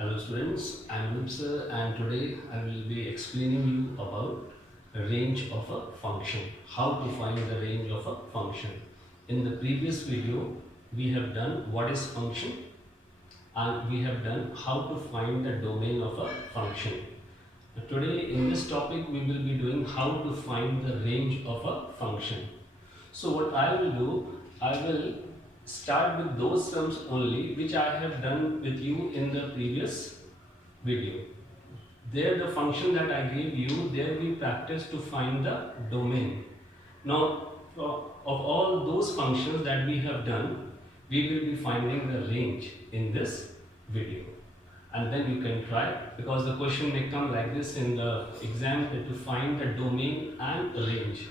Hello students, I am Nupsar and today I will be explaining you about the range of a function. How to find the range of a function. In the previous video, we have done what is function and we have done how to find the domain of a function. Today in this topic we will be doing how to find the range of a function. So what I will do, I will start with those terms only which I have done with you in the previous video. There the function that I gave you, there we practice to find the domain. Now of all those functions that we have done, we will be finding the range in this video. And then you can try, because the question may come like this in the exam, to find the domain and range.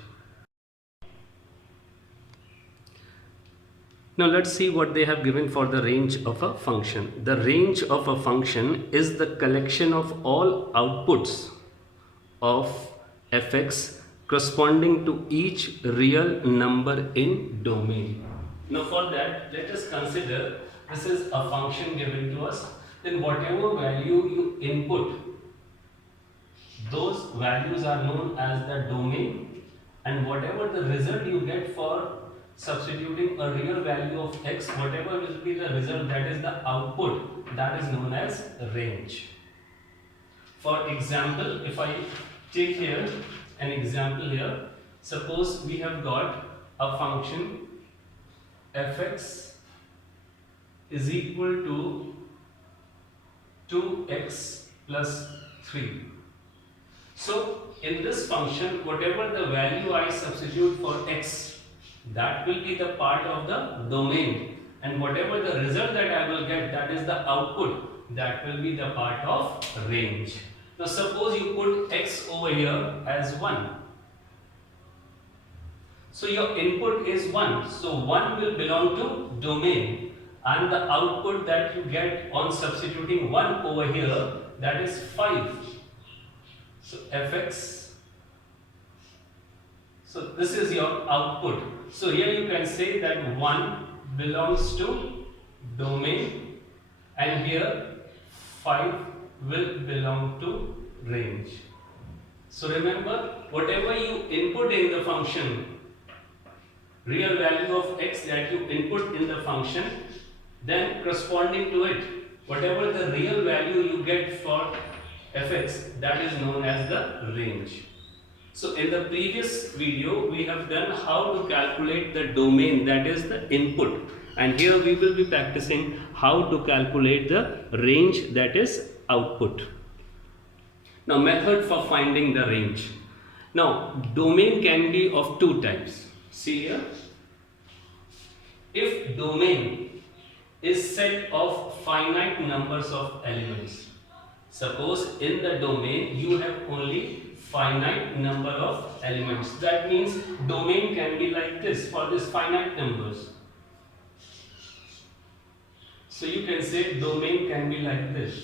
Now let's see what they have given for the range of a function. The range of a function is the collection of all outputs of fx corresponding to each real number in domain. Now for that, let us consider this is a function given to us. Then whatever value you input, those values are known as the domain, and whatever the result you get for substituting a real value of x, whatever will be the result, that is the output, that is known as range. For example, if I take here an example here, suppose we have got a function fx is equal to 2x plus 3. So in this function, whatever the value I substitute for x, that will be the part of the domain, and whatever the result that I will get, that is the output, that will be the part of range. Now suppose you put x over here as 1. So your input is 1, so 1 will belong to domain, and the output that you get on substituting 1 over here, that is 5. So fx, so this is your output. So here you can say that 1 belongs to domain, and here 5 will belong to range. So remember, whatever you input in the function, real value of x that you input in the function, then corresponding to it, whatever the real value you get for fx, that is known as the range. So in the previous video we have done how to calculate the domain, that is the input, and here we will be practicing how to calculate the range, that is output. Now method for finding the range. Now domain can be of two types. See here, if domain is set of finite numbers of elements, suppose in the domain you have only finite number of elements, that means domain can be like this for this finite numbers. So you can say domain can be like this.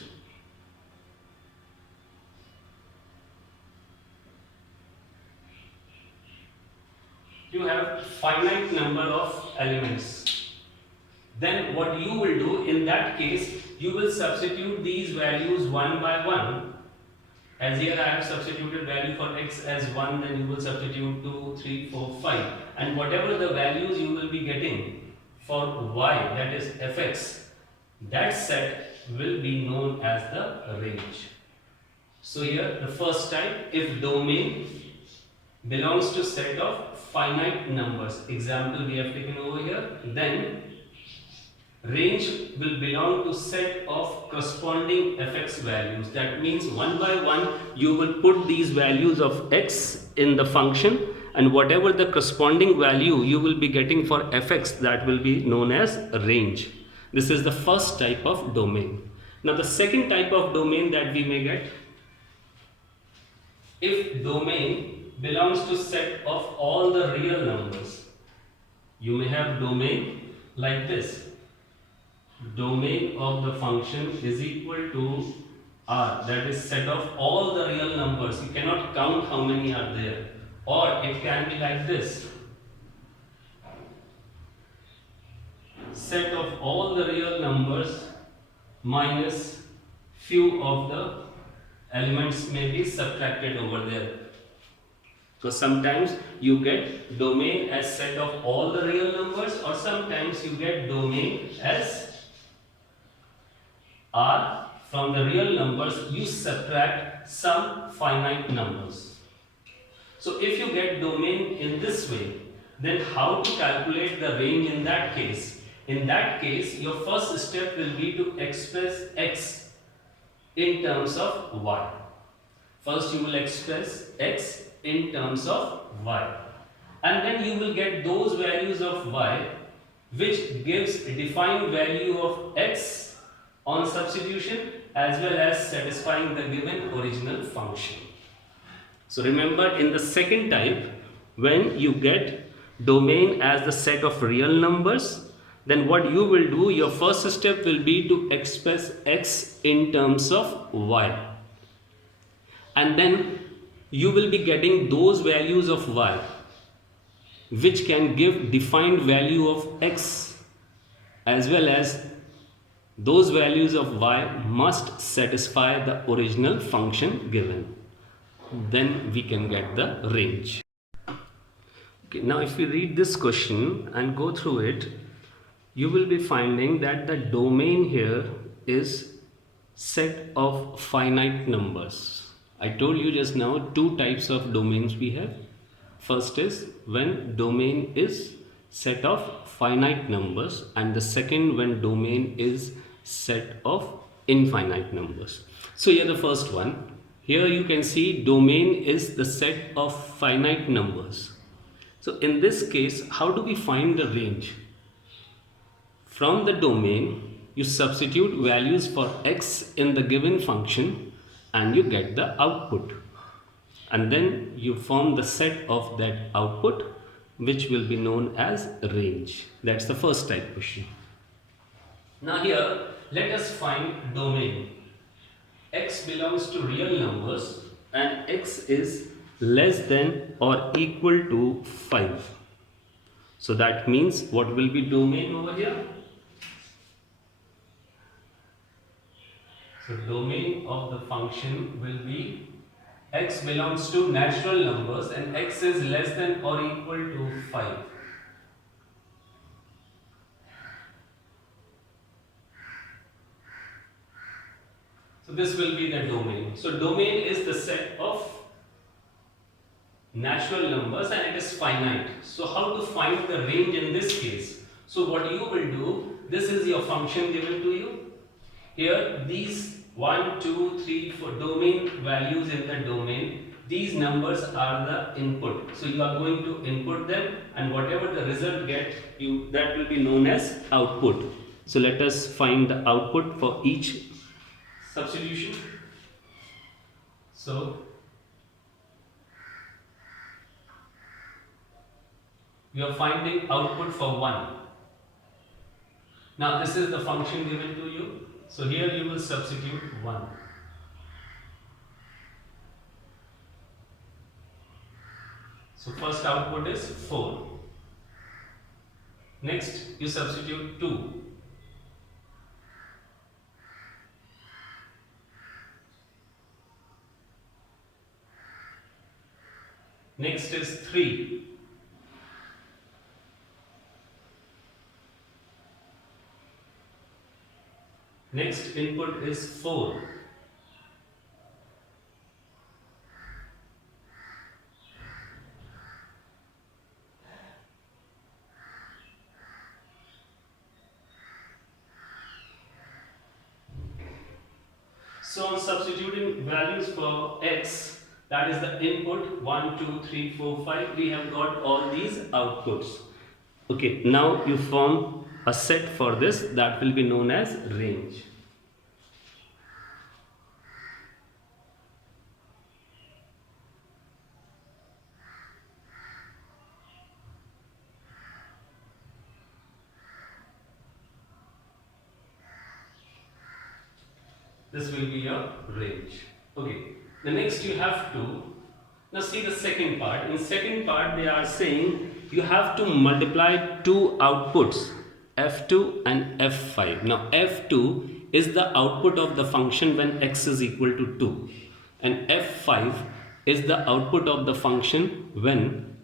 You have finite number of elements. Then what you will do in that case, you will substitute these values one by one. As here I have substituted value for x as 1, then you will substitute 2, 3, 4, 5. And whatever the values you will be getting for y, that is fx, that set will be known as the range. So here the first type, if domain belongs to set of finite numbers, example we have taken over here, then range will belong to set of corresponding fx values. That means one by one you will put these values of x in the function, and whatever the corresponding value you will be getting for fx, that will be known as range. This is the first type of domain. Now the second type of domain that we may get, if domain belongs to set of all the real numbers. You may have domain like this. Domain of the function is equal to R, that is set of all the real numbers. You cannot count how many are there. Or it can be like this. Set of all the real numbers minus few of the elements may be subtracted over there. So sometimes you get domain as set of all the real numbers, or sometimes you get domain as R from the real numbers you subtract some finite numbers. So if you get domain in this way, then how to calculate the range in that case? In that case, your first step will be to express x in terms of y. First you will express x in terms of y, and then you will get those values of y which gives a defined value of x on substitution as well as satisfying the given original function. So remember, in the second type, when you get domain as the set of real numbers, then what you will do, your first step will be to express x in terms of y, and then you will be getting those values of y which can give defined value of x, as well as those values of y must satisfy the original function given. Then we can get the range. Okay, now if we read this question and go through it, you will be finding that the domain here is set of finite numbers. I told you just now two types of domains we have. First is when domain is set of finite numbers, and the second when domain is set of infinite numbers. So here the first one, here you can see domain is the set of finite numbers. So in this case, how do we find the range? From the domain, you substitute values for x in the given function and you get the output. And then you form the set of that output, which will be known as range. That's the first type question. Now here, let us find domain. X belongs to real numbers and x is less than or equal to 5. So that means what will be domain over here? So domain of the function will be x belongs to natural numbers and x is less than or equal to 5. So this will be the domain. So domain is the set of natural numbers and it is finite. So how to find the range in this case? So what you will do, this is your function given to you. Here these 1, 2, 3, 4 domain values in the domain, these numbers are the input. So you are going to input them and whatever the result get, that will be known as output. So let us find the output for each substitution. So we are finding output for 1. Now this is the function given to you. So here you will substitute 1. So first output is 4. Next you substitute 2. Next is 3. Next input is 4. So on substituting values for x, that is the input 1, 2, 3, 4, 5, we have got all these outputs. Okay, now you form a set for this that will be known as range. This will be your range. Okay, the next you have to, now see the second part. In second part they are saying you have to multiply two outputs, F2 and F5. Now F2 is the output of the function when x is equal to 2, and f5 is the output of the function when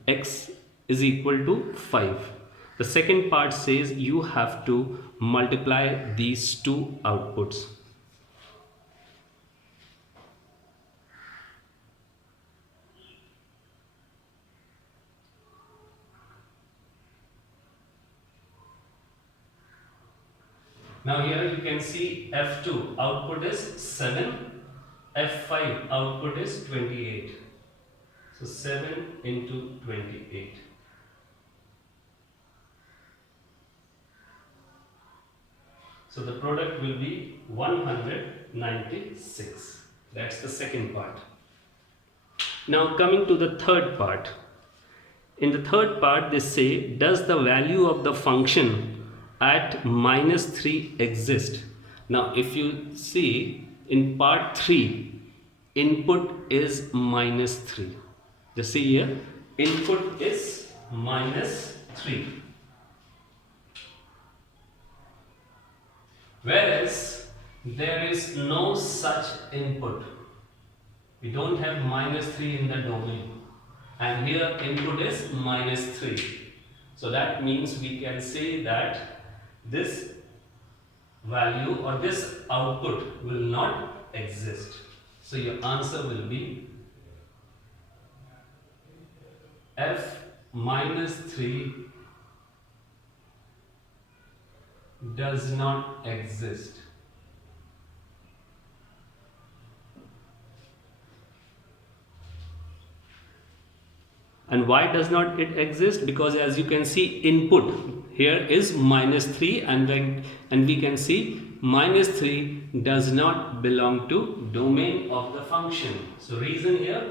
x is equal to 5. The second part says you have to multiply these two outputs. Now here you can see f2 output is 7, f5 output is 28. So 7 into 28. So the product will be 196. That's the second part. Now coming to the third part. In the third part they say, does the value of the function at -3 exist? Now if you see in part 3, input is -3. Just see here, input is -3. Whereas there is no such input. We don't have -3 in the domain, and here input is -3. So that means we can say that this value or this output will not exist. So your answer will be f -3 does not exist. And why does not it exist? Because as you can see, input here is -3, and we can see -3 does not belong to domain of the function. So reason here,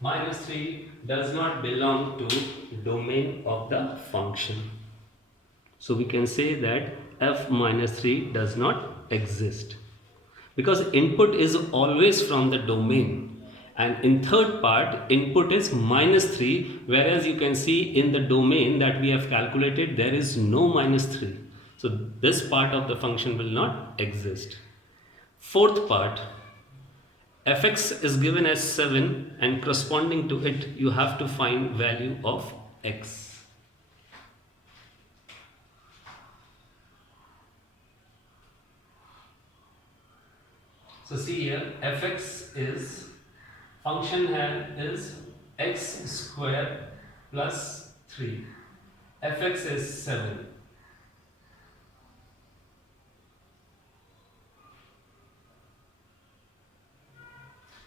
-3 does not belong to domain of the function. So we can say that f -3 does not exist, because input is always from the domain, and in third part input is -3, whereas you can see in the domain that we have calculated there is no -3. So this part of the function will not exist. Fourth part, fx is given as 7, and corresponding to it you have to find value of x. So see here, fx is function here is x square plus 3. Fx is 7.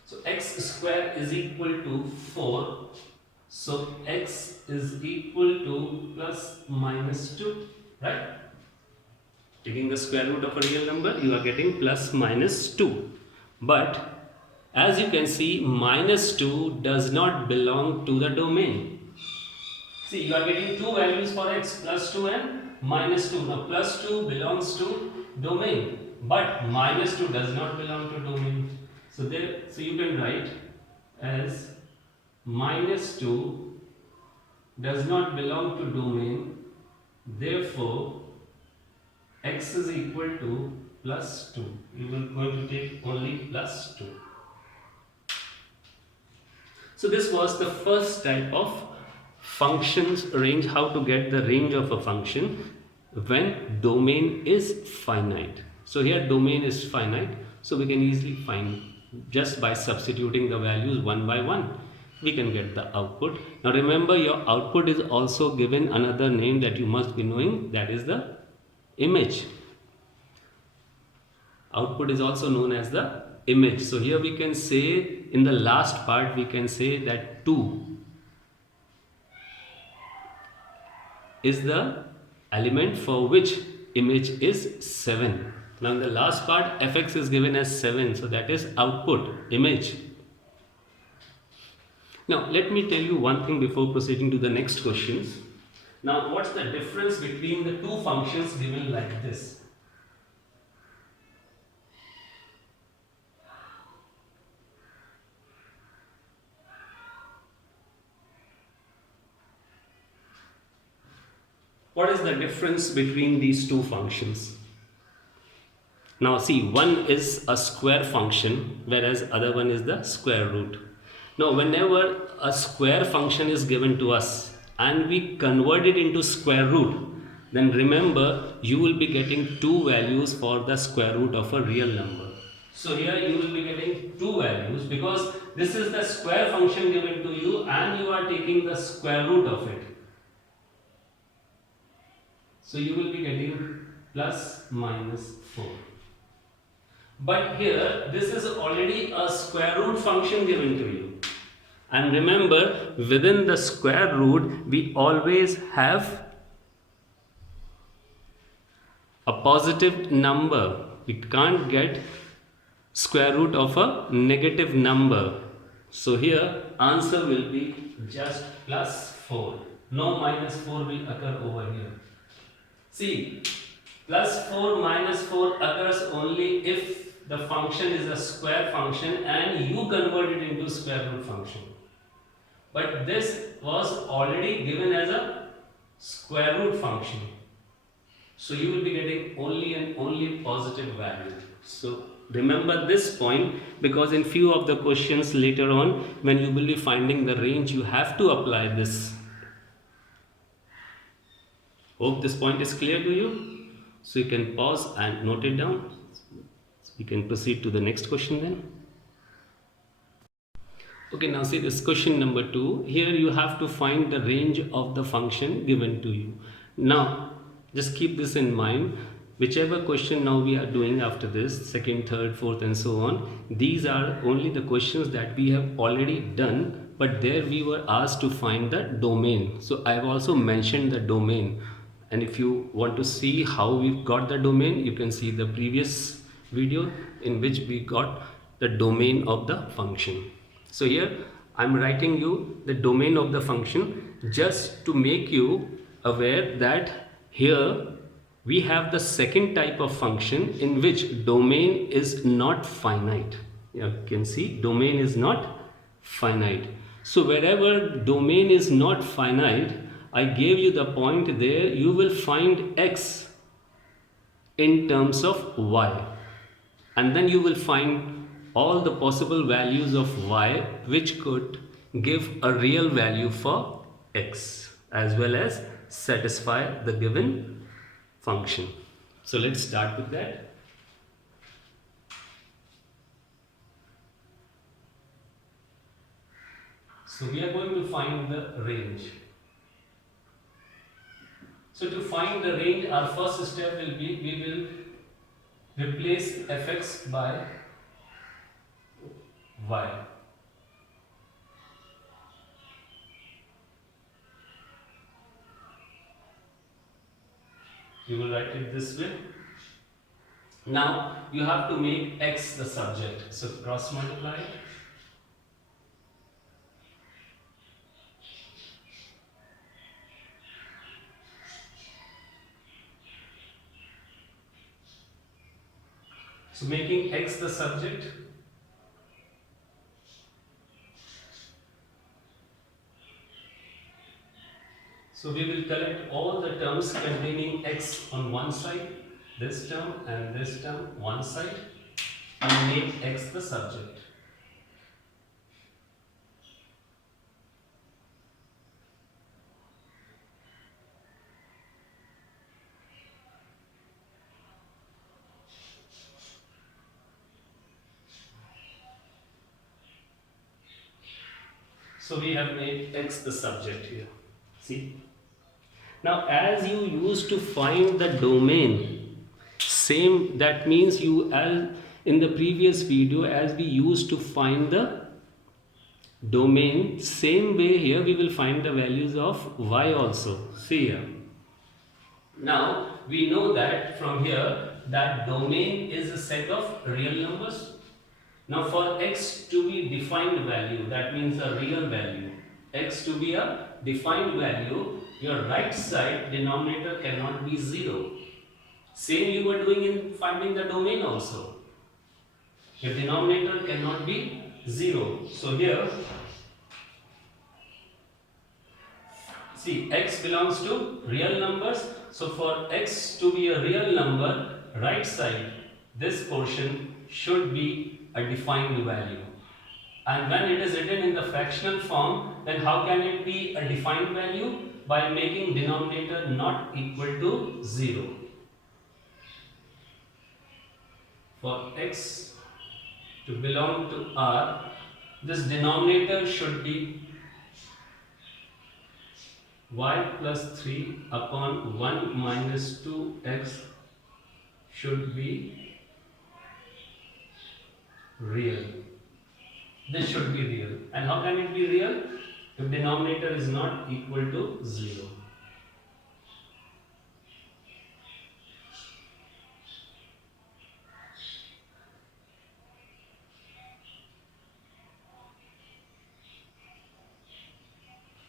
So x square is equal to 4. So x is equal to plus minus 2, right? Taking the square root of a real number, you are getting plus minus 2. But as you can see, -2 does not belong to the domain. See, you are getting two values for x, +2 and -2. Now +2 belongs to domain, but -2 does not belong to domain. So you can write as -2 does not belong to domain. Therefore, x is equal to +2. You will going to take only +2. So this was the first type of functions range, how to get the range of a function when domain is finite. So here domain is finite, so we can easily find just by substituting the values one by one. We can get the output. Now remember, your output is also given another name that you must be knowing, that is the image. Output is also known as the image. So here we can say, in the last part we can say that 2 is the element for which image is 7. Now in the last part fx is given as 7, so that is output, image. Now let me tell you one thing before proceeding to the next questions. Now what's the difference between the two functions given like this? What is the difference between these two functions? Now see, one is a square function, whereas other one is the square root. Now whenever a square function is given to us and we convert it into square root, then remember you will be getting two values for the square root of a real number. So here you will be getting two values because this is the square function given to you and you are taking the square root of it. So you will be getting plus minus 4. But here this is already a square root function given to you. And remember, within the square root we always have a positive number. We can't get square root of a negative number. So here answer will be just plus 4. No minus 4 will occur over here. See, plus 4 minus 4 occurs only if the function is a square function and you convert it into square root function. But this was already given as a square root function. So you will be getting only and only positive value. So remember this point, because in few of the questions later on when you will be finding the range, you have to apply this. Hope this point is clear to you. So you can pause and note it down. We can proceed to the next question then. Okay, now see this question number 2. Here you have to find the range of the function given to you. Now just keep this in mind. Whichever question now we are doing after this, second, third, fourth and so on, these are only the questions that we have already done, but there we were asked to find the domain. So I have also mentioned the domain, and if you want to see how we got the domain, you can see the previous video in which we got the domain of the function. So here I am writing you the domain of the function just to make you aware that here we have the second type of function in which domain is not finite. You can see domain is not finite. So wherever domain is not finite, I gave you the point there, you will find x in terms of y, and then you will find all the possible values of y which could give a real value for x as well as satisfy the given function. So let's start with that. So we are going to find the range. So to find the range, our first step will be, we will replace fx by y. You will write it this way. Now you have to make x the subject. So cross multiply it. So making x the subject, so we will collect all the terms containing x on one side, this term and this term one side, and make x the subject. So we have made x the subject here. See? Now as you used to find the domain, same, that means you, as in the previous video, as we used to find the domain, same way here we will find the values of y also. See here. Now we know that from here that domain is a set of real numbers. Now for x to be defined value, that means a real value, x to be a defined value, your right side denominator cannot be 0. Same you were doing in finding the domain also. Your denominator cannot be 0. So here, See, x belongs to real numbers. So for x to be a real number, right side, this portion should be a defined value. And when it is written in the fractional form, then how can it be a defined value? By making denominator not equal to 0. For x to belong to R, this denominator should be y plus 3 upon 1 minus 2x should be real. This should be real. And how can it be real? If denominator is not equal to 0.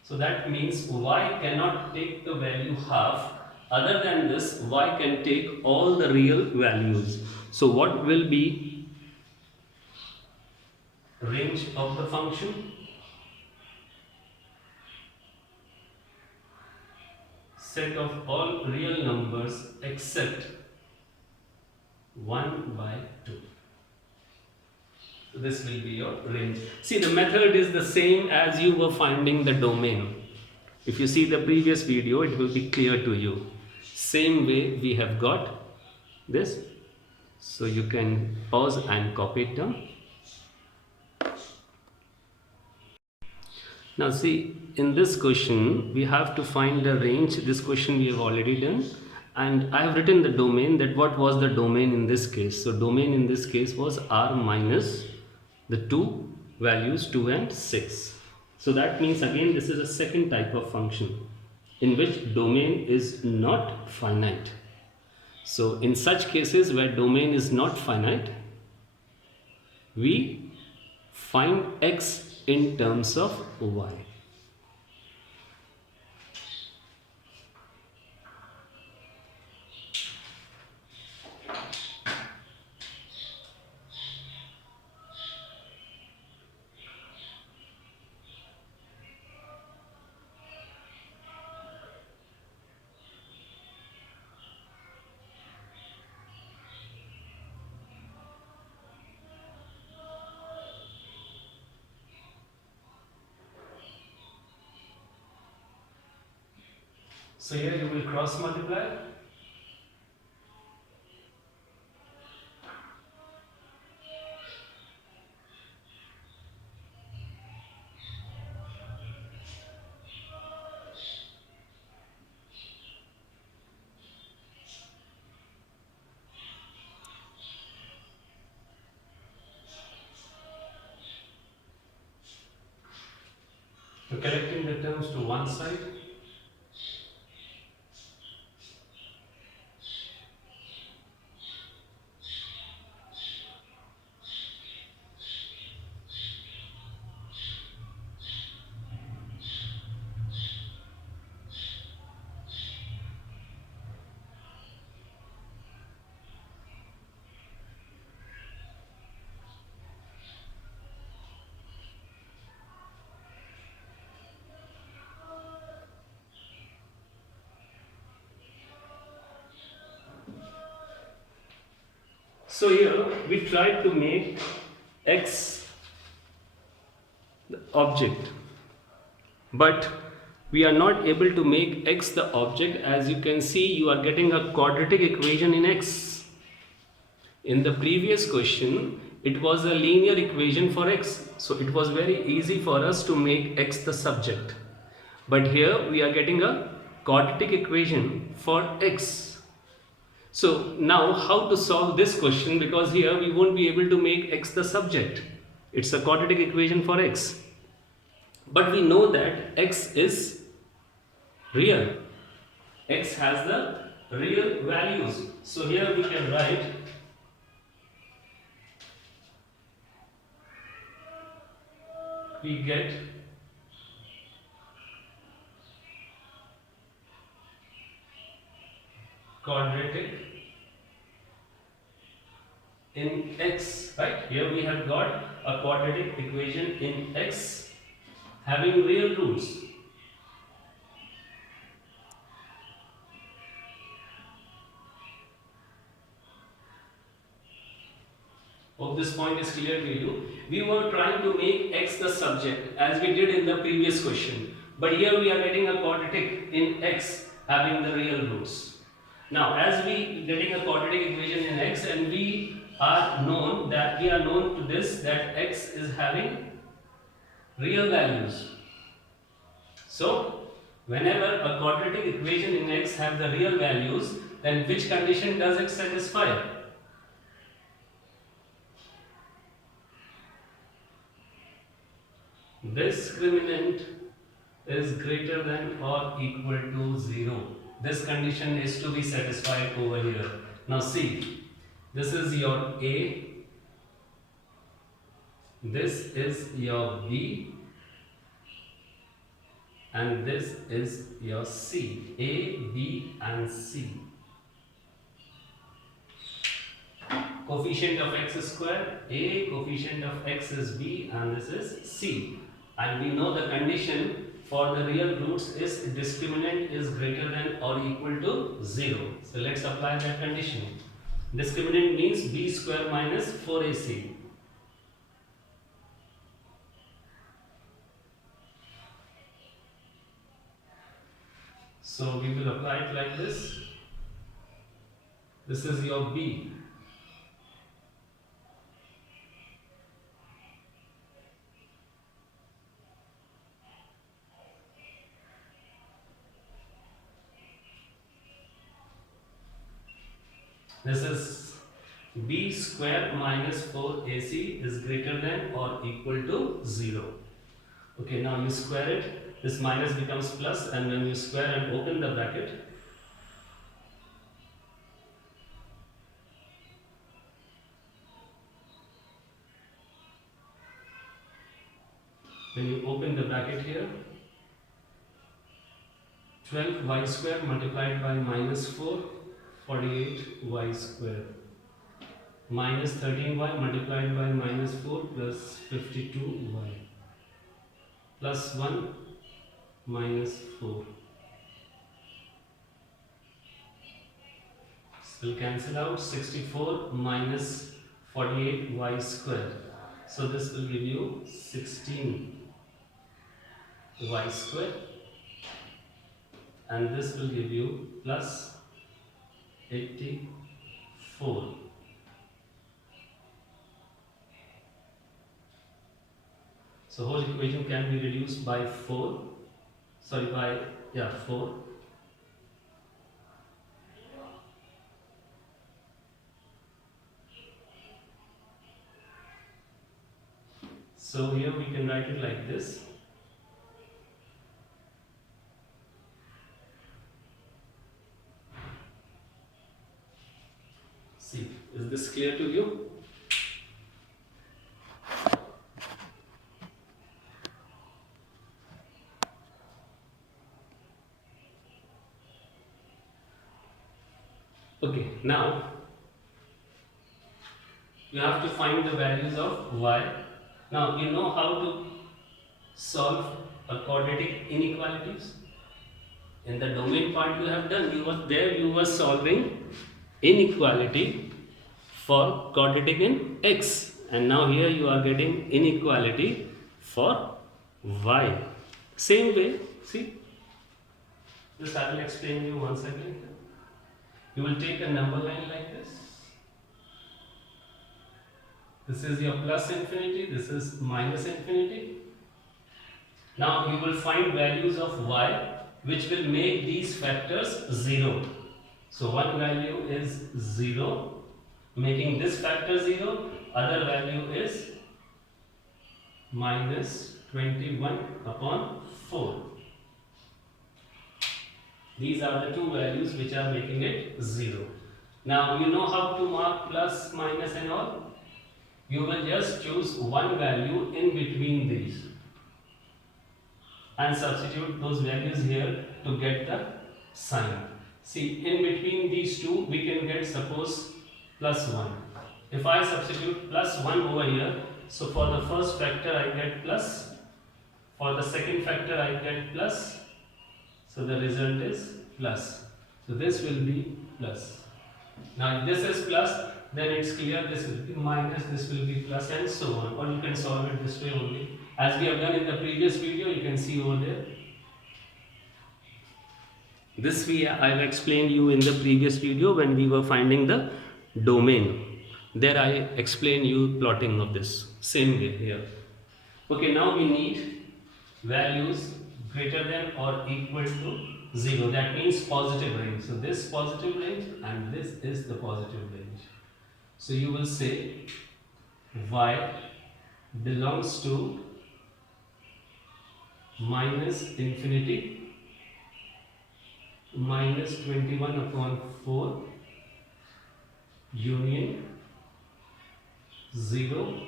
So that means y cannot take the value half. Other than this, y can take all the real values. So what will be range of the function? Set of all real numbers except 1 by 2. So this will be your range. See, the method is the same as you were finding the domain. If you see the previous video, it will be clear to you. Same way we have got this. So you can pause and copy it down. Now see, in this question, we have to find the range. This question we have already done. And I have written the domain, that what was the domain in this case. So domain in this case was R minus the two values 2 and 6. So that means again this is a second type of function in which domain is not finite. So in such cases where domain is not finite, we find x in terms of y. So here you will cross multiply. So collecting the terms to one side. So here we try to make x the object, but we are not able to make x the object. As you can see, you are getting a quadratic equation in x. In the previous question, it was a linear equation for x, so it was very easy for us to make x the subject. But here we are getting a quadratic equation for x. So now how to solve this question, because here we won't be able to make x the subject. It's a quadratic equation for x. But we know that x is real. X has the real values. So here we can write we get quadratic in x, right? Here we have got a quadratic equation in x having real roots. Hope this point is clear to you. We were trying to make x the subject as we did in the previous question. But here we are getting a quadratic in x having the real roots. Now as we getting a quadratic equation in x, and we are known to this that x is having real values. So whenever a quadratic equation in x have the real values, then which condition does it satisfy? Discriminant is greater than or equal to 0. This condition is to be satisfied over here. Now see, this is your A, this is your B, and this is your C. A, B and C. Coefficient of x is square A, coefficient of x is B, and this is C. And we know the condition for the real roots is discriminant is greater than or equal to 0. So let's apply that condition. Discriminant means b square minus 4ac. So we will apply it like this. This is your b. This is b square minus 4ac is greater than or equal to 0. Okay, now you square it. This minus becomes plus, and when you square and open the bracket, when you open the bracket here, 12y square multiplied by minus 4, 48y square, minus 13y multiplied by minus 4 plus 52y, plus 1 minus 4. So we'll cancel out 64 minus 48y square. So this will give you 16y square, and this will give you plus 84. So whole equation can be reduced by 4. So here we can write it like this. See, is this clear to you? Okay, now you have to find the values of y. Now you know how to solve a quadratic inequalities. In the domain part you have done, you were solving inequality for quadratic in x, and now here you are getting inequality for y. Same way, see, just I will explain you once again. You will take a number line like this. This is your plus infinity, this is minus infinity. Now you will find values of y which will make these factors 0. So one value is 0, making this factor 0. Other value is minus 21 upon 4. These are the two values which are making it 0. Now you know how to mark plus, minus and all. You will just choose one value in between these and substitute those values here to get the sign. See, in between these two we can get, suppose, plus 1. If I substitute plus 1 over here, so for the first factor I get plus, for the second factor I get plus, so the result is plus. So this will be plus. Now if this is plus, then it's clear this will be minus, this will be plus, and so on. Or you can solve it this way only. As we have done in the previous video, you can see over there. This I have explained you in the previous video when we were finding the domain. There I explained you plotting of this. Same way here. Okay, now we need values greater than or equal to 0. That means positive range. So this positive range and this is the positive range. So you will say y belongs to minus infinity minus 21 upon 4 union 0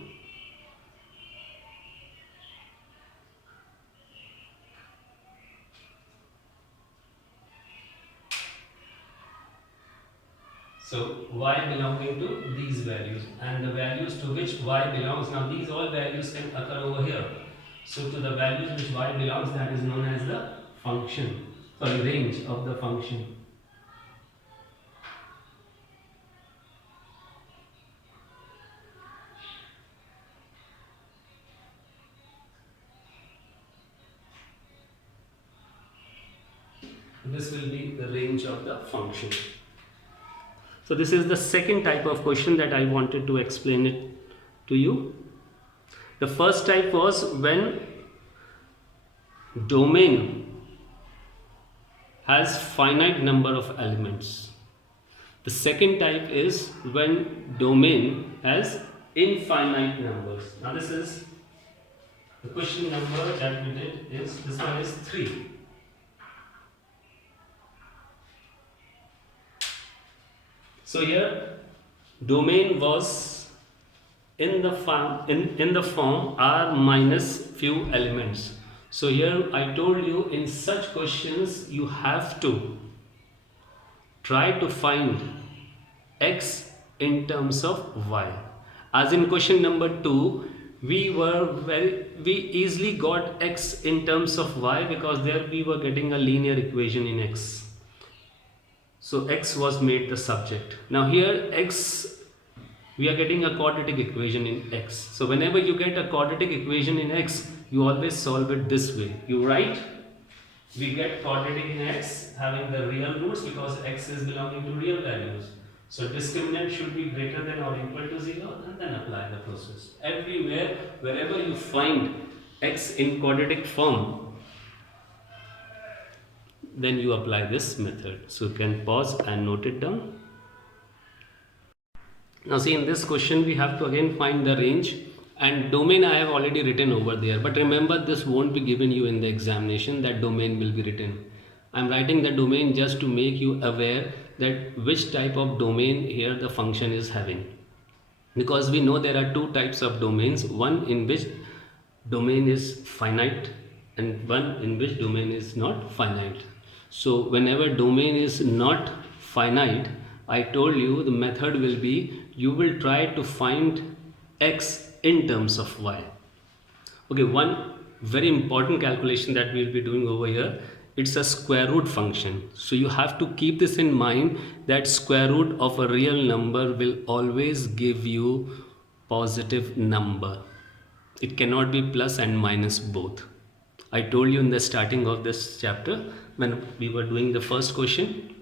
so y belonging to these values and the values to which y belongs. Now these all values can occur over here. So to the values which y belongs, that is known as the function, sorry, range of the function. This will be the range of the function. So this is the second type of question that I wanted to explain it to you. The first type was when domain has finite number of elements. The second type is when domain has infinite numbers. Now this is the question number that we did is, this one is 3. So here domain was in the form r minus few elements. So here I told you in such questions you have to try to find x in terms of y. As in question number 2, we easily got x in terms of y because there we were getting a linear equation in x. So x was made the subject. Now here x, we are getting a quadratic equation in x. So whenever you get a quadratic equation in x, you always solve it this way. You write, we get quadratic in x having the real roots because x is belonging to real values. So discriminant should be greater than or equal to 0 and then apply the process. Everywhere, wherever you find x in quadratic form, then you apply this method. So you can pause and note it down. Now see, in this question we have to again find the range, and domain I have already written over there, but remember this won't be given you in the examination, that domain will be written. I am writing the domain just to make you aware that which type of domain here the function is having, because we know there are two types of domains, one in which domain is finite and one in which domain is not finite. So whenever domain is not finite, I told you the method will be, you will try to find x in terms of y. Okay, one very important calculation that we will be doing over here, it's a square root function. So you have to keep this in mind, that square root of a real number will always give you positive number. It cannot be plus and minus both. I told you in the starting of this chapter when we were doing the first question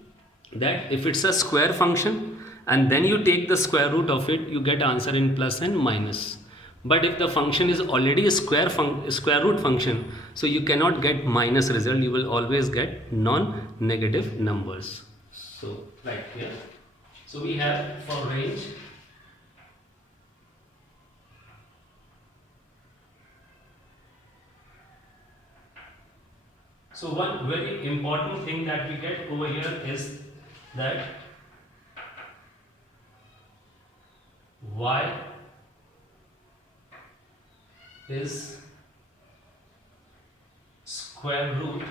that if it's a square function and then you take the square root of it, you get answer in plus and minus. But if the function is already a square root function, so you cannot get minus result, you will always get non-negative numbers. So right here, so we have for range so one very important thing that we get over here is that y is square root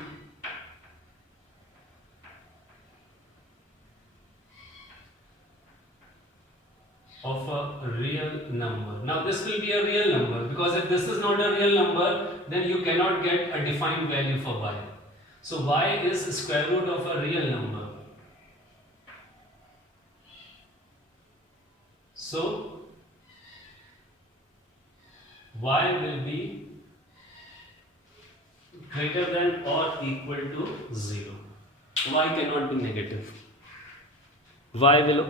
of a real number. Now this will be a real number, because if this is not a real number, then you cannot get a defined value for y. So y is square root of a real number. So y will be greater than or equal to 0. Y cannot be negative. Y will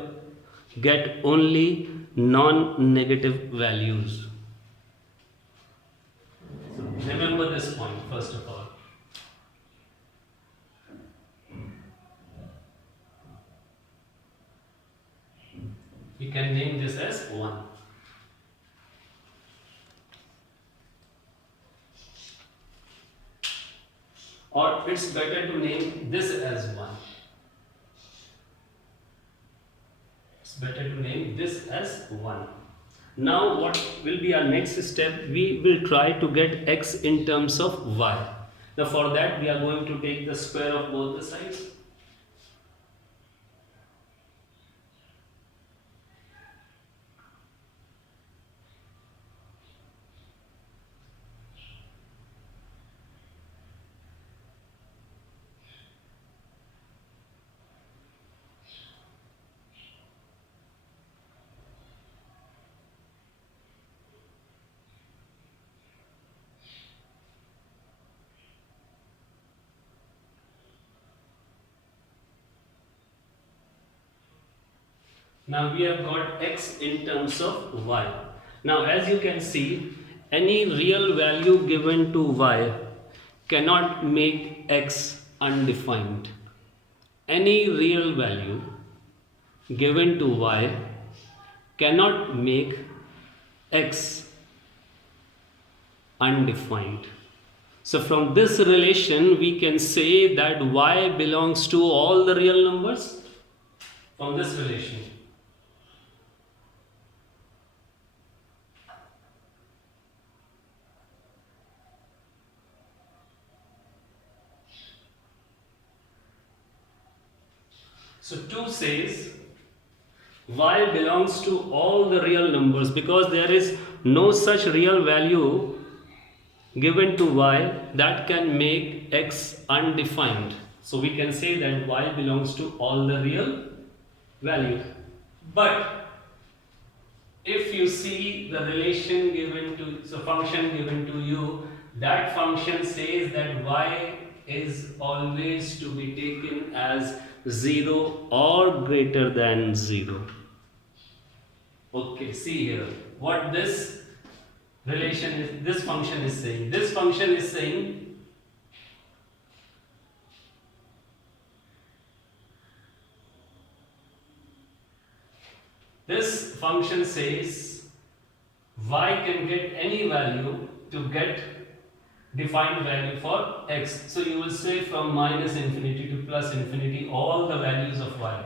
get only non-negative values. Remember this point first of all. We can name this as 1. Or it's better to name this as 1. It's better to name this as 1. Now what will be our next step? We will try to get x in terms of y. Now for that we are going to take the square of both the sides. Now we have got x in terms of y. Now as you can see, any real value given to y cannot make x undefined. Any real value given to y cannot make x undefined. So from this relation we can say that y belongs to all the real numbers from this relation. So 2 says y belongs to all the real numbers because there is no such real value given to y that can make x undefined. So we can say that y belongs to all the real values. But if you see the relation given to, so function given to you, that function says that y is always to be taken as 0 or greater than 0. Okay, see here what this relation is, this function is saying. This function is saying this function says y can get any value to get defined value for x. So you will say from minus infinity to plus infinity all the values of y.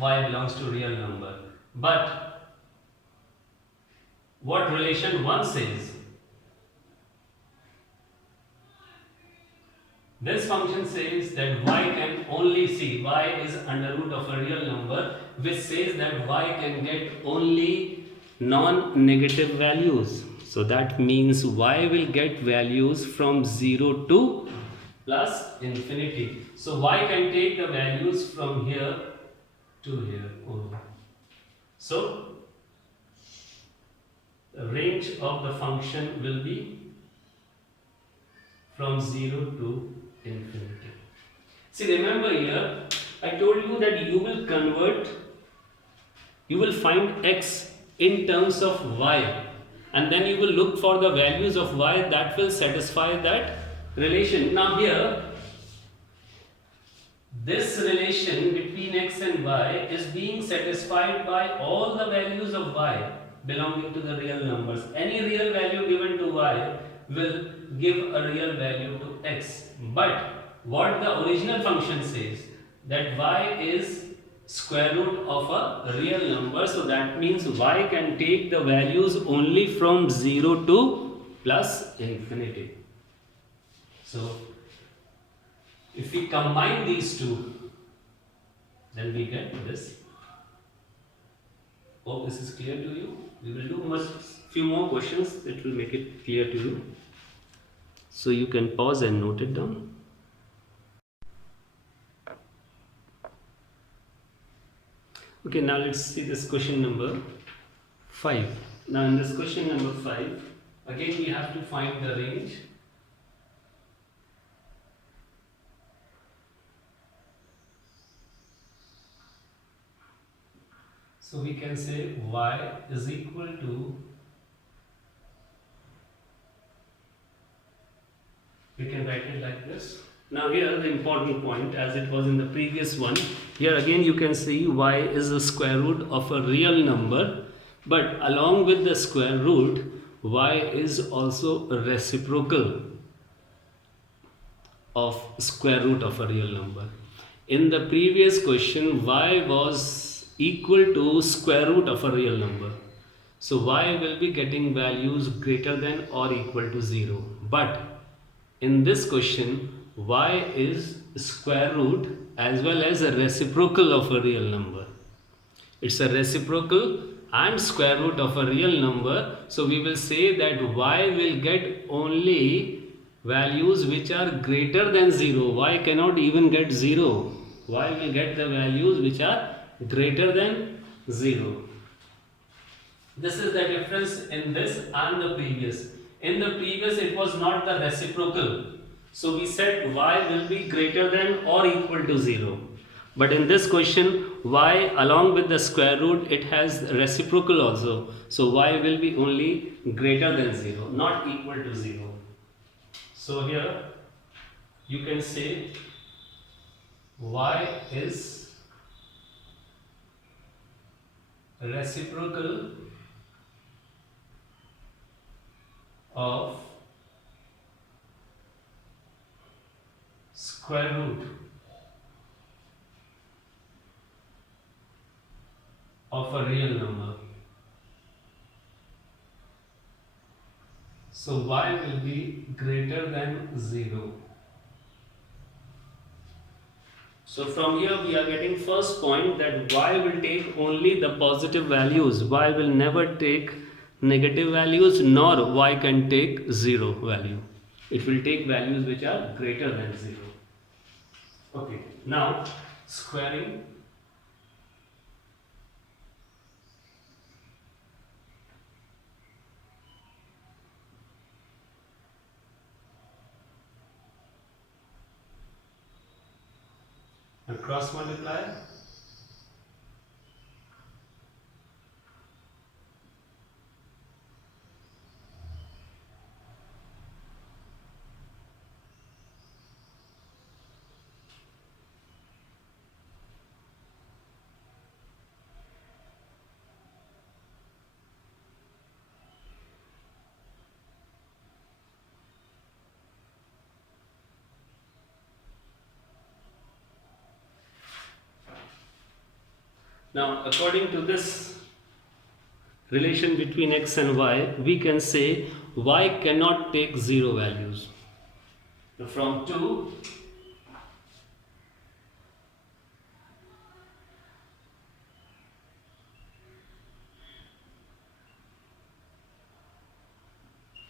Y belongs to real number. But what relation 1 says? This function says that y can only see, y is under root of a real number, which says that y can get only non-negative values. So that means y will get values from 0 to plus infinity. So y can take the values from here to here only. So the range of the function will be from 0 to infinity. See, remember here, I told you that you will convert, you will find x in terms of y, and then you will look for the values of y that will satisfy that relation. Now here, this relation between x and y is being satisfied by all the values of y belonging to the real numbers. Any real value given to y will give a real value to x. But what the original function says, that y is square root of a real number, so that means y can take the values only from 0 to plus infinity. So if we combine these two, then we get this. Hope this is clear to you. We will do few more questions that will make it clear to you. So you can pause and note it down. Okay, now let's see this question number 5. Now in this question number 5, again we have to find the range. So we can say y is equal to, we can write it like this. Now here the important point, as it was in the previous one, here again you can see y is the square root of a real number, but along with the square root, y is also a reciprocal of square root of a real number. In the previous question, y was equal to square root of a real number. So y will be getting values greater than or equal to 0. But in this question, y is square root as well as a reciprocal of a real number. It's a reciprocal and square root of a real number. So we will say that y will get only values which are greater than 0. Y cannot even get 0. Y will get the values which are greater than 0. This is the difference in this and the previous. In the previous it was not the reciprocal. So we said y will be greater than or equal to 0. But in this question, y along with the square root, it has reciprocal also. So y will be only greater than 0, not equal to 0. So here you can say y is reciprocal of square root of a real number. So y will be greater than 0. So from here we are getting first point that y will take only the positive values. Y will never take negative values, nor y can take 0 value. It will take values which are greater than 0. Okay, now squaring. And cross multiply. Now, according to this relation between x and y, we can say y cannot take 0 values. So from 2,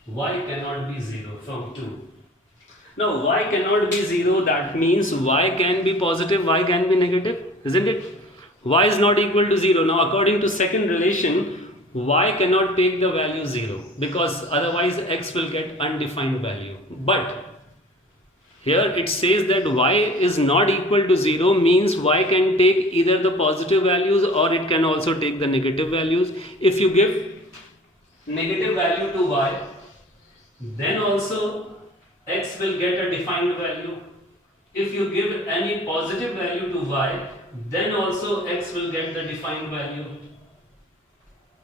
y cannot be 0 from 2. Now, y cannot be 0, that means y can be positive, y can be negative, isn't it? Y is not equal to 0. Now, according to second relation, y cannot take the value 0 because otherwise x will get undefined value. But here it says that y is not equal to 0 means y can take either the positive values or it can also take the negative values. If you give negative value to y, then also x will get a defined value. If you give any positive value to y, then also x will get the defined value,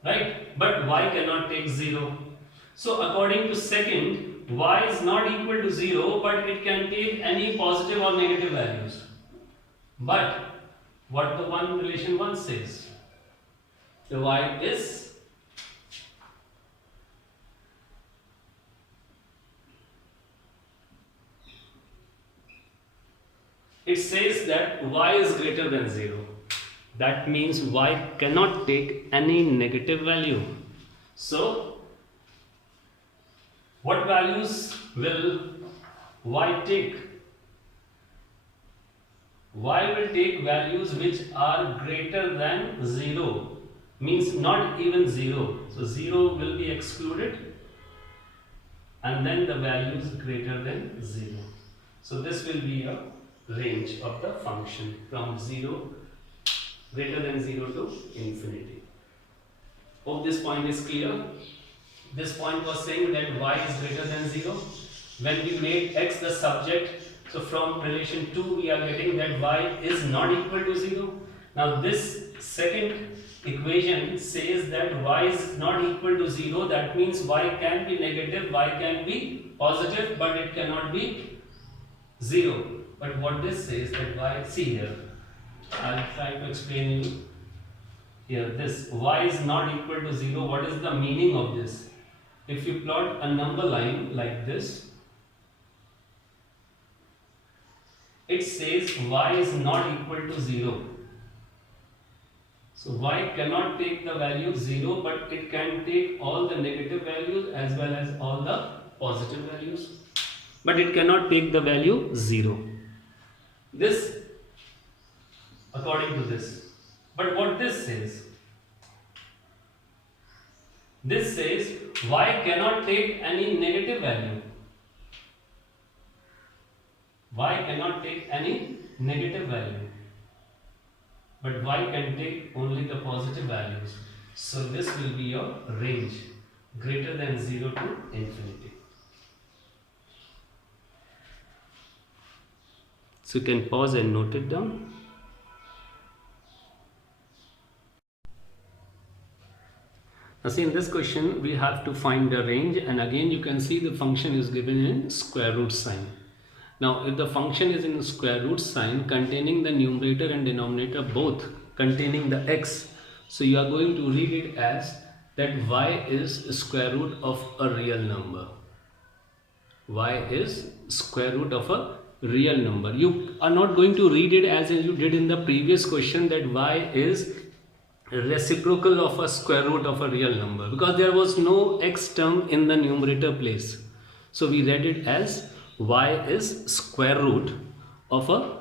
right? But y cannot take 0. So according to second, y is not equal to 0, but it can take any positive or negative values. But what the one relation 1 says, the y is it says that y is greater than 0. That means y cannot take any negative value. So, what values will y take? Y will take values which are greater than 0. means not even 0. So 0 will be excluded, and then the value is greater than 0. So this will be a range of the function from 0 greater than 0 to infinity. Hope this point is clear. This point was saying that y is greater than 0. When we made x the subject, so from relation 2 we are getting that y is not equal to 0. Now this second equation says that y is not equal to 0. That means y can be negative, y can be positive, but it cannot be 0. But what this says that y, see here, I'll try to explain you here. This y is not equal to 0. What is the meaning of this? If you plot a number line like this, it says y is not equal to 0. So y cannot take the value 0, but it can take all the negative values as well as all the positive values. But it cannot take the value 0. This, according to this. But what this says? This says y cannot take any negative value. Y cannot take any negative value, but y can take only the positive values. So this will be your range greater than 0 to infinity. So you can pause and note it down. Now see, in this question we have to find the range, and again you can see the function is given in square root sign. Now if the function is in square root sign containing the numerator and denominator both containing the x, so you are going to read it as that y is square root of a real number. Y is square root of a real number. You are not going to read it as you did in the previous question that y is reciprocal of a square root of a real number, because there was no x term in the numerator place. So we read it as y is square root of a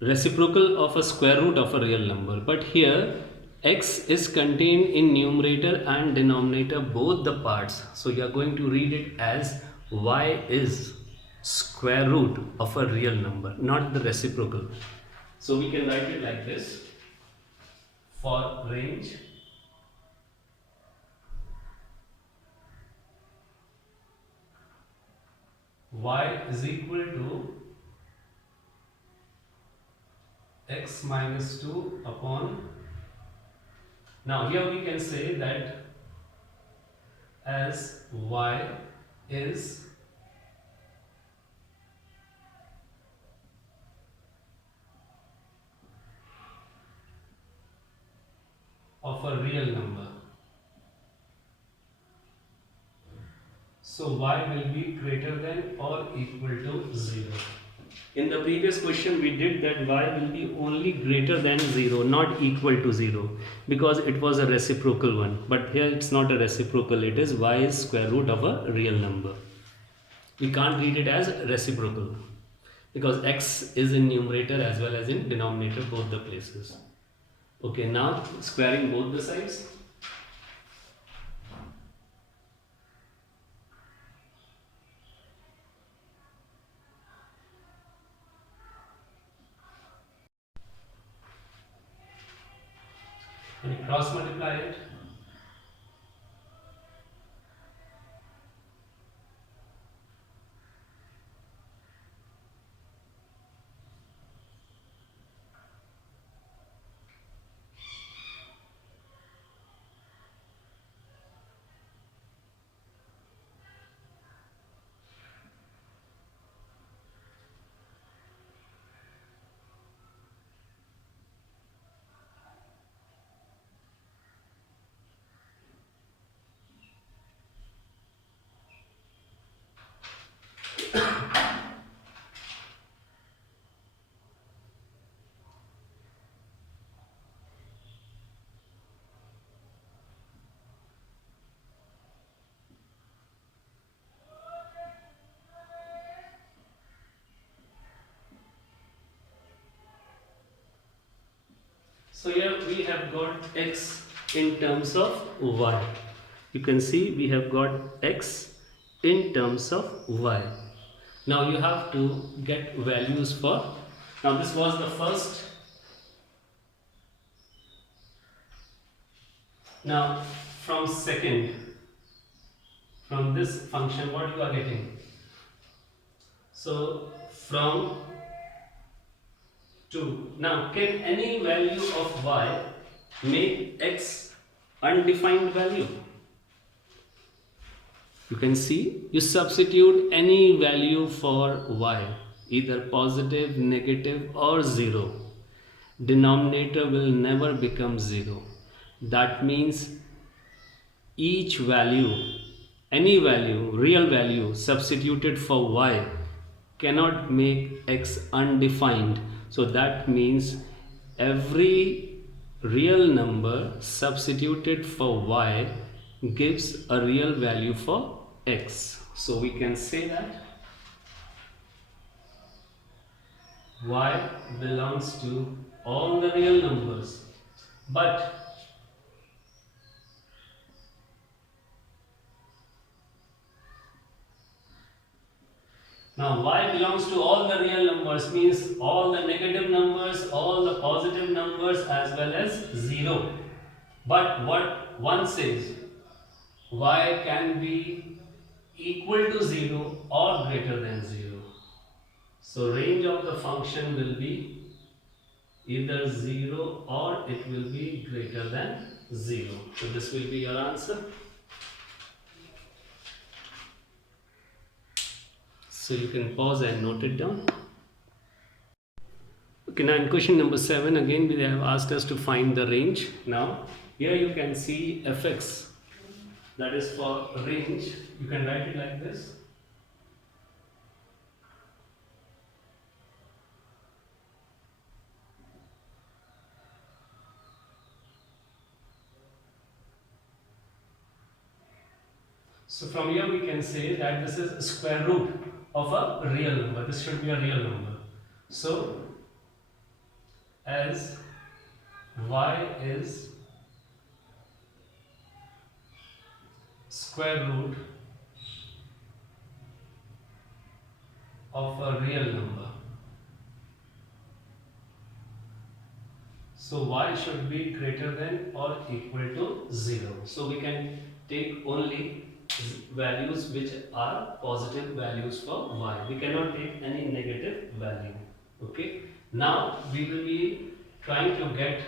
reciprocal of a square root of a real number. But here x is contained in numerator and denominator both the parts. So you are going to read it as y is square root of a real number, not the reciprocal. So we can write it like this. For range y is equal to x minus 2 upon, now here we can say that as y is of a real number. So y will be greater than or equal to 0. In the previous question we did that y will be only greater than 0, not equal to 0, because it was a reciprocal one. But here it's not a reciprocal, it is y is square root of a real number. We can't read it as reciprocal because x is in numerator as well as in denominator, both the places. Okay, now squaring both the sides. And cross multiply it. So here we have got x in terms of y. You can see we have got x in terms of y. Now you have to get values for, now this was the first. Now from second, from this function what you are getting? So from 2. Now can any value of y make x undefined value? You can see you substitute any value for y, either positive, negative or 0. Denominator will never become 0. That means each value, any value, real value substituted for y cannot make x undefined. So that means every real number substituted for y gives a real value for x. So we can say that y belongs to all the real numbers, but now y belongs to all the real numbers means all the negative numbers, all the positive numbers as well as 0. But what one says, y can be equal to 0 or greater than 0. So range of the function will be either 0 or it will be greater than 0. So this will be your answer. So you can pause and note it down. Okay, now in question number 7 again they have asked us to find the range. Now here you can see fx, that is for range. You can write it like this. So from here we can say that this is square root of a real number. This should be a real number. So as y is square root of a real number, so y should be greater than or equal to 0. So we can take only values which are positive values for y. We cannot take any negative value. Okay. Now we will be trying to get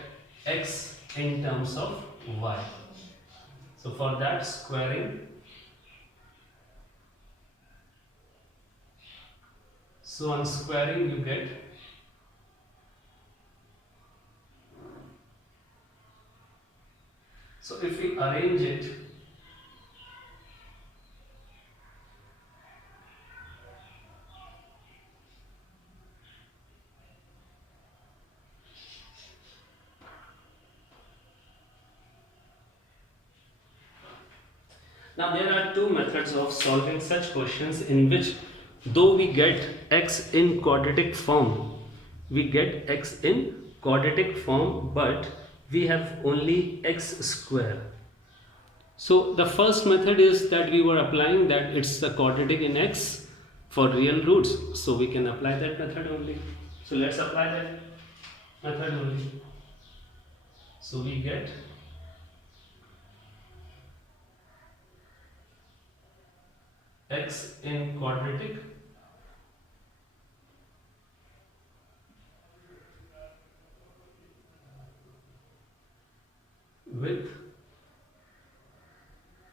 x in terms of y. So for that, squaring. So on squaring you get so if we arrange it, now there are two methods of solving such questions in which though we get x in quadratic form, but we have only x square. So the first method is that we were applying that it's the quadratic in x for real roots. So we can apply that method only. So let's apply that method only. So we get x in quadratic with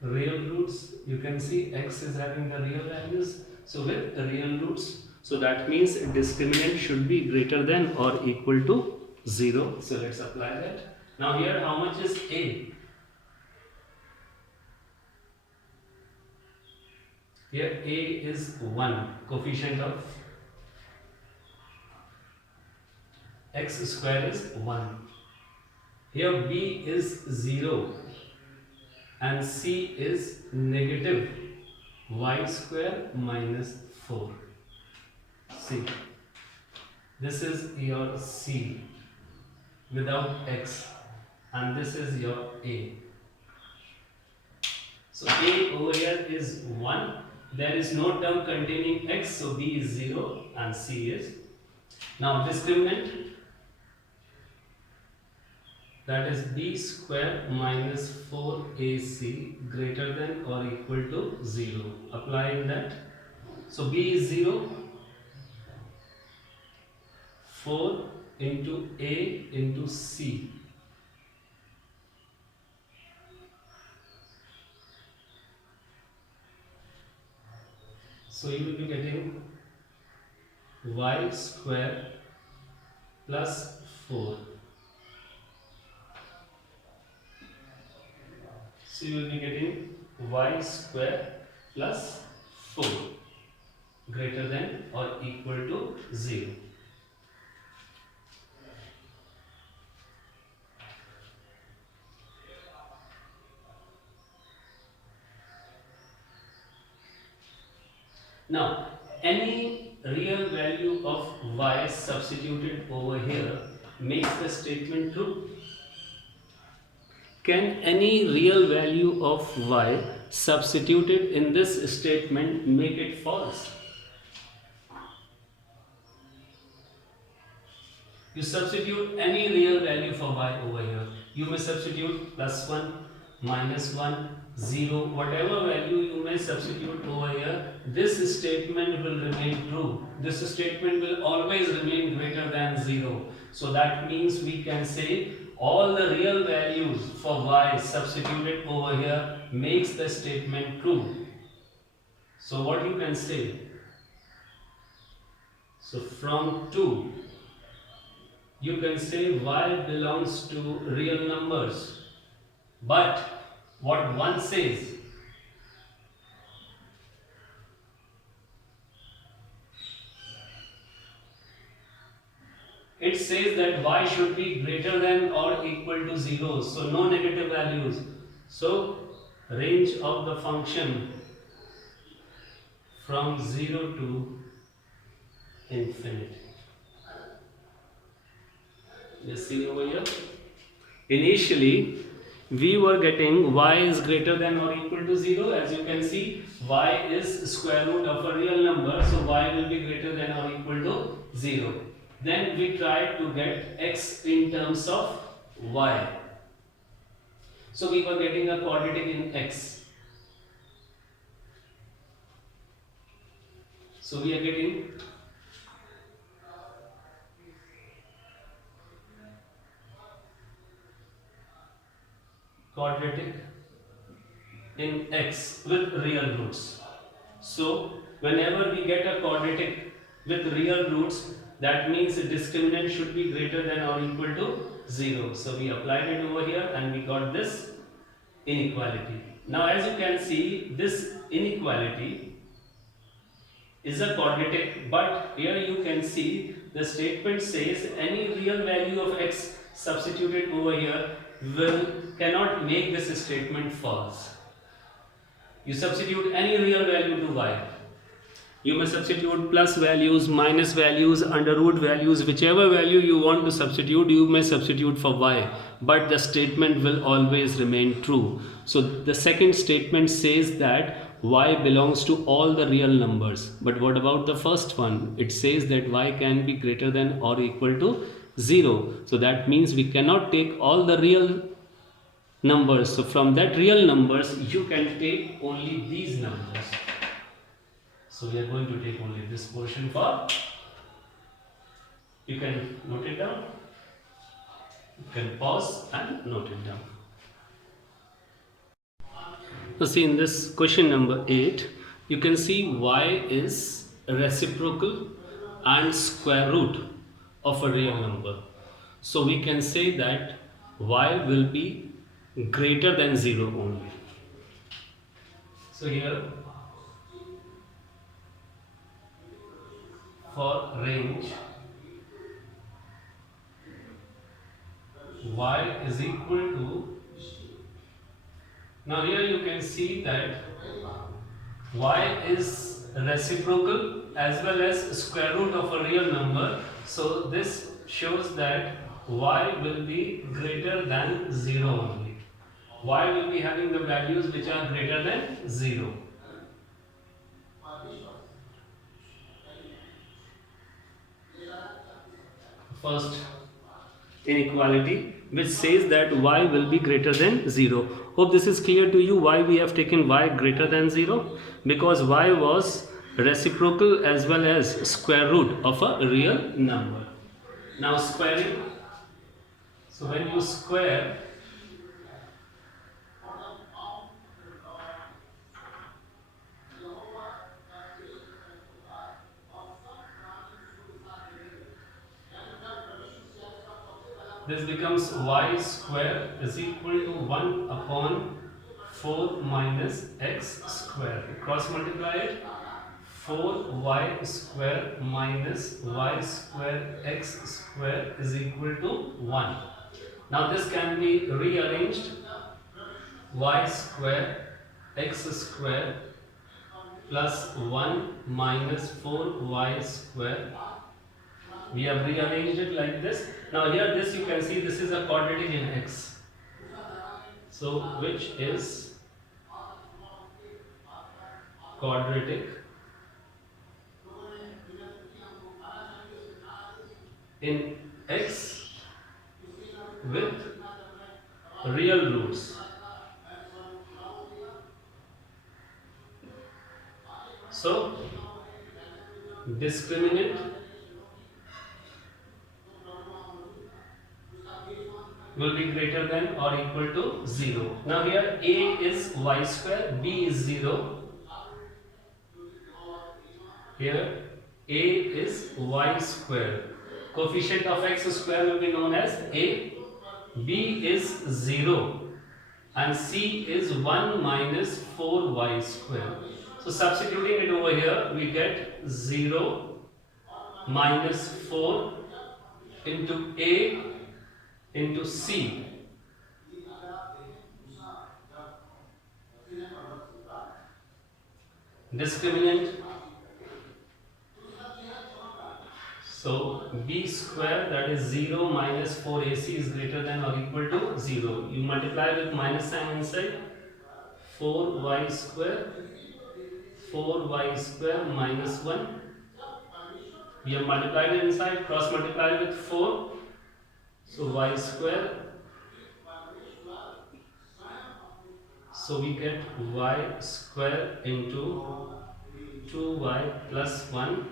real roots. You can see x is having the real values, so with real roots, so that means discriminant should be greater than or equal to 0. So let's apply that. Now here how much is a? Here a is 1, coefficient of x square is 1. Here b is 0 and c is negative y square minus 4. See, this is your c without x. and this is your A. So A over here is 1. There is no term containing x, so B is 0 and C is. Now discriminant, that is B square minus 4AC greater than or equal to 0. Applying that. So B is 0. 4 into A into C. So you will be getting y square plus 4. So you will be getting y square plus 4 greater than or equal to 0. Now, any real value of y substituted over here makes the statement true. Can any real value of y substituted in this statement make it false? You substitute any real value for y over here. You may substitute plus 1, minus 1, 0, whatever value you may substitute over here, this statement will remain true. This statement will always remain greater than 0. So that means we can say all the real values for y substituted over here makes the statement true. So what you can say? So from 2, you can say y belongs to real numbers. But what 1 says, it says that y should be greater than or equal to 0. So no negative values. So range of the function from 0 to infinity. You see over here? Initially, we were getting y is greater than or equal to 0. As you can see, y is square root of a real number. So y will be greater than or equal to 0. Then we tried to get x in terms of y. So we were getting a quadratic in x. So we are getting quadratic in x with real roots. So whenever we get a quadratic with real roots, that means the discriminant should be greater than or equal to 0. So we applied it over here and we got this inequality. Now as you can see, this inequality is a quadratic, but here you can see the statement says any real value of x substituted over here cannot make this statement false. You substitute any real value to y. You may substitute plus values, minus values, under root values, whichever value you want to substitute, you may substitute for y, but the statement will always remain true. So the second statement says that y belongs to all the real numbers. But what about the first one? It says that y can be greater than or equal to 0. So that means we cannot take all the real numbers. So from that real numbers, you can take only these numbers. So we are going to take only this portion for. You can note it down. You can pause and note it down. So see in this question number 8, you can see y is reciprocal and square root of a real number. So we can say that y will be greater than 0 only. So here for range y is equal to, now here you can see that y is reciprocal as well as square root of a real number. So this shows that y will be greater than 0 only. Y will be having the values which are greater than 0. First inequality which says that y will be greater than 0. Hope this is clear to you why we have taken y greater than 0, because y was reciprocal as well as square root of a real number. Now squaring, so when you square, this becomes y square is equal to 1 upon 4 minus x square. Cross multiply it. 4y square minus y square x square is equal to 1. Now this can be rearranged. Y square x square plus 1 minus 4y square. We have rearranged it like this. Now here this you can see this is a quadratic in x. So which is quadratic in x with real roots. So discriminant will be greater than or equal to 0. Now here a is y square, b is 0. Here a is y square. Coefficient of x square will be known as a. b is 0 and c is 1 minus 4y square. So substituting it over here, we get 0 minus 4 into a into c. Discriminant. So b square, that is 0 minus 4ac is greater than or equal to 0. You multiply with minus sign inside. 4y square minus 1. We have multiplied it inside, cross multiplied with 4. So y square. So we get y square into 2y plus 1.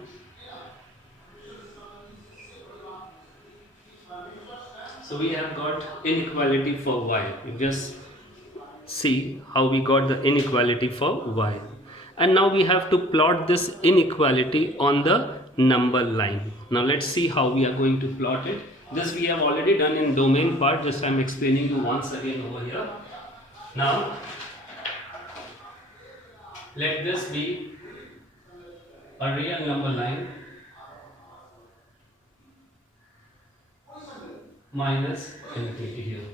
So we have got inequality for y. You just see how we got the inequality for y. And now we have to plot this inequality on the number line. Now let's see how we are going to plot it. This we have already done in domain part, just I am explaining you once again over here. Now let this be a real number line minus infinity here.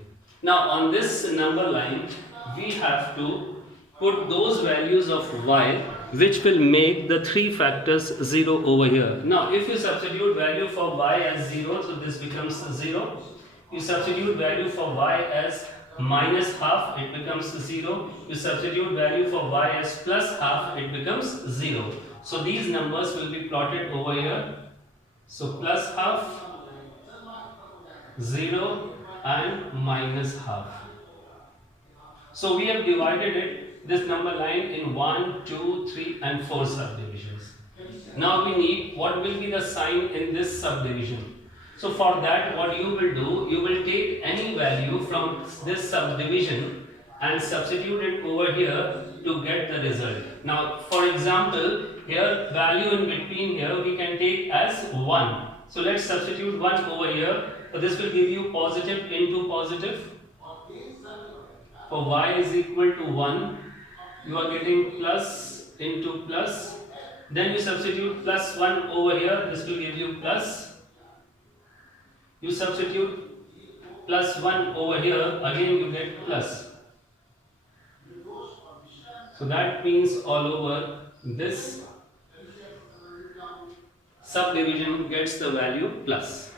Now on this number line we have to put those values of y which will make the three factors 0 over here. Now if you substitute value for y as 0, so this becomes 0. You substitute value for y as minus half, it becomes 0. You substitute value for y as plus half, it becomes 0. So these numbers will be plotted over here. So plus half, 0 and minus half. So we have divided it, this number line, in 1, 2, 3 and 4 subdivisions. Now we need what will be the sign in this subdivision. So for that what you will do, you will take any value from this subdivision and substitute it over here to get the result. Now for example, here value in between here we can take as 1. So let's substitute 1 over here. So this will give you positive into positive. For y is equal to 1, you are getting plus into plus. Then you substitute plus 1 over here, this will give you plus. You substitute plus 1 over here, again you get plus. So that means all over this subdivision gets the value plus.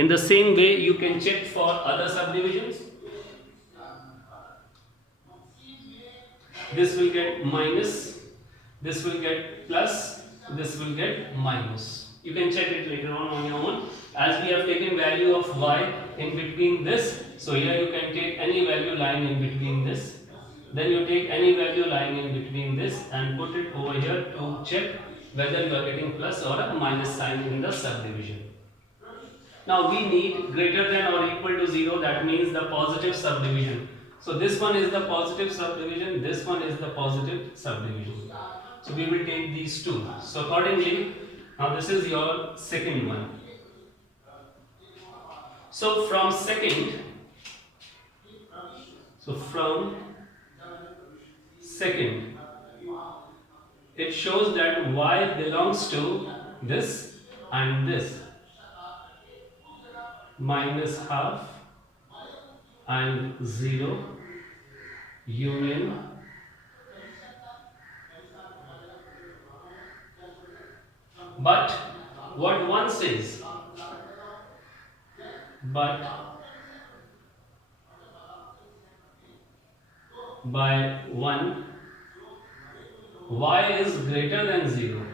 In the same way, you can check for other subdivisions. This will get minus, this will get plus, this will get minus. You can check it later on your own. As we have taken value of y in between this, so here you can take any value lying in between this. Then you take any value lying in between this and put it over here to check whether you are getting plus or a minus sign in the subdivision. Now we need greater than or equal to 0, that means the positive subdivision. So this one is the positive subdivision, this one is the positive subdivision. So we will take these two. So accordingly, now this is your second one. So from second, it shows that y belongs to this and this, minus half and 0 union but what one says, but by 1 y is greater than 0.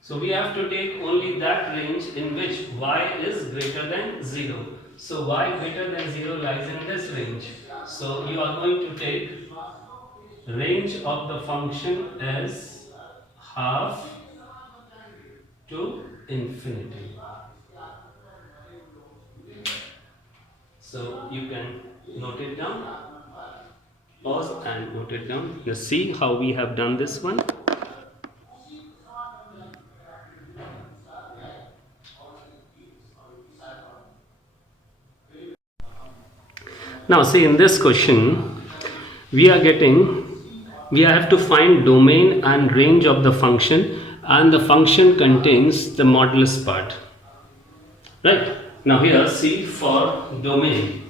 So we have to take only that range in which y is greater than 0. So y greater than 0 lies in this range. So you are going to take range of the function as half to infinity. So you can note it down. Pause and note it down. You see how we have done this one. Now see, in this question we have to find domain and range of the function, and the function contains the modulus part, right? Now here see, for domain,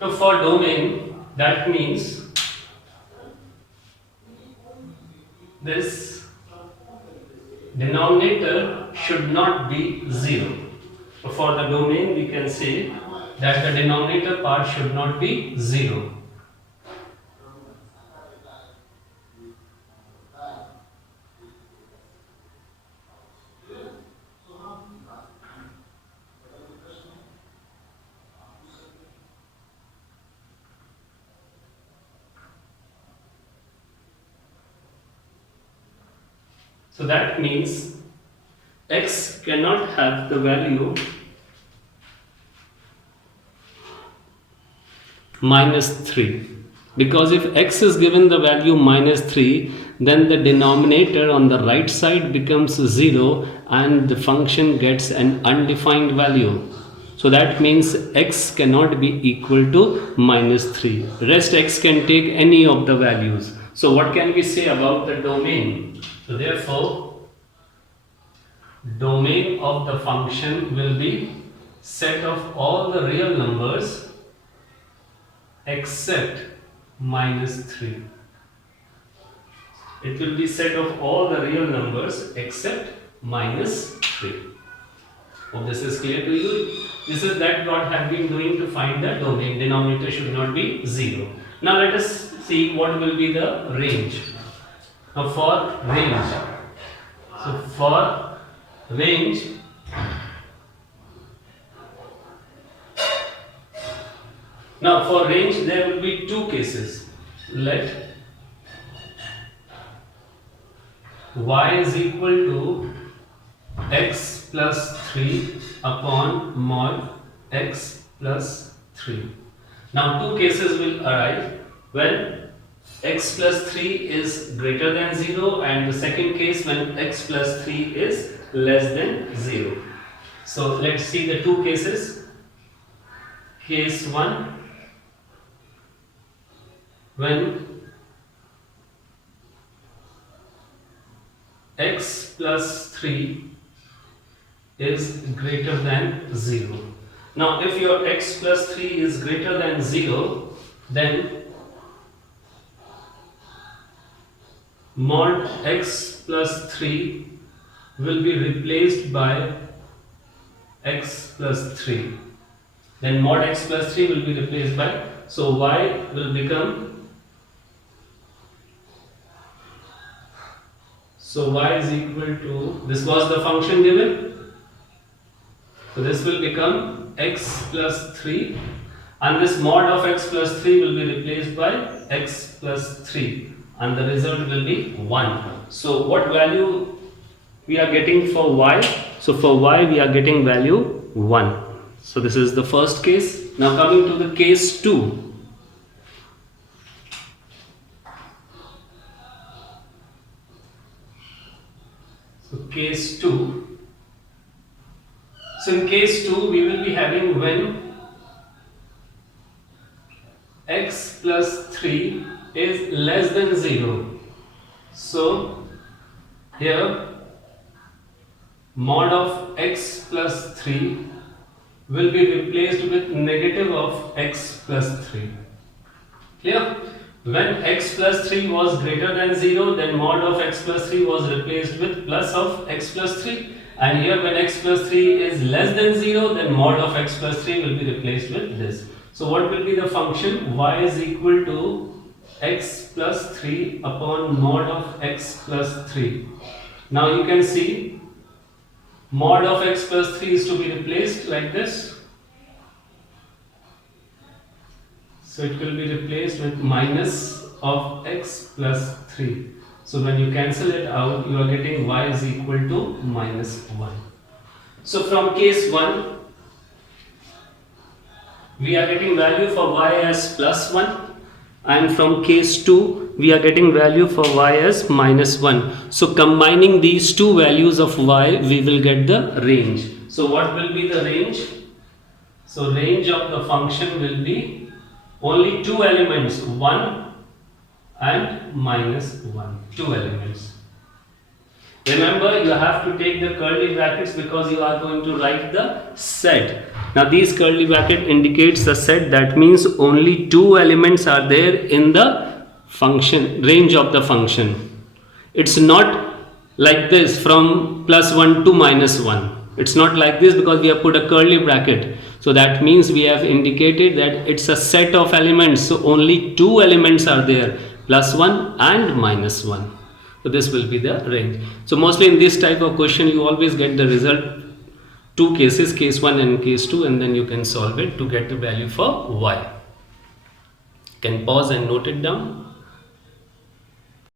so for domain, that means this denominator should not be 0. So for the domain we can say that the denominator part should not be 0. So that means x cannot have the value -3, because if x is given the value -3, then the denominator on the right side becomes 0 and the function gets an undefined value. So that means x cannot be equal to -3. Rest x can take any of the values. So what can we say about the domain? So therefore, domain of the function will be set of all the real numbers except -3. It will be set of all the real numbers except -3. Hope this is clear to you. This is that what I have been doing to find the domain. Denominator should not be 0. Now let us see what will be the range. Now for range, there will be two cases. Let y is equal to x plus 3 upon mod x plus 3. Now two cases will arise when x plus 3 is greater than 0, and the second case when x plus 3 is less than 0. So let's see the two cases. Case 1, when x plus 3 is greater than 0. Now if your x plus 3 is greater than 0, then mod x plus 3 will be replaced by x plus 3. Then mod x plus 3 will be replaced by, so y will become, so y is equal to, this was the function given, so this will become x plus 3, and this mod of x plus 3 will be replaced by x plus 3, and the result will be 1. So what value we are getting for y? So for y we are getting value 1. So this is the first case. Now coming to the case 2. So case 2. So in case 2 we will be having when x plus 3 is less than 0. So here mod of x plus 3 will be replaced with negative of x plus 3. Clear? When x plus 3 was greater than 0, then mod of x plus 3 was replaced with plus of x plus 3. And here when x plus 3 is less than 0, then mod of x plus 3 will be replaced with this. So what will be the function? Y is equal to x plus 3 upon mod of x plus 3. Now you can see mod of x plus 3 is to be replaced like this. So it will be replaced with minus of x plus 3. So when you cancel it out, you are getting y is equal to minus 1. So from case 1, we are getting value for y as plus 1, and from case 2 we are getting value for y as minus 1. So combining these two values of y, we will get the range. So what will be the range? So range of the function will be only two elements, 1 and minus 1, two elements. Remember, you have to take the curly brackets because you are going to write the set. Now these curly bracket indicates the set, that means only two elements are there in the function, range of the function. It's not like this from plus 1 to minus 1. It's not like this because we have put a curly bracket. So that means we have indicated that it's a set of elements. So only two elements are there, plus 1 and minus 1. So this will be the range. So mostly in this type of question you always get the result two cases, case 1 and case 2, and then you can solve it to get the value for y. You can pause and note it down.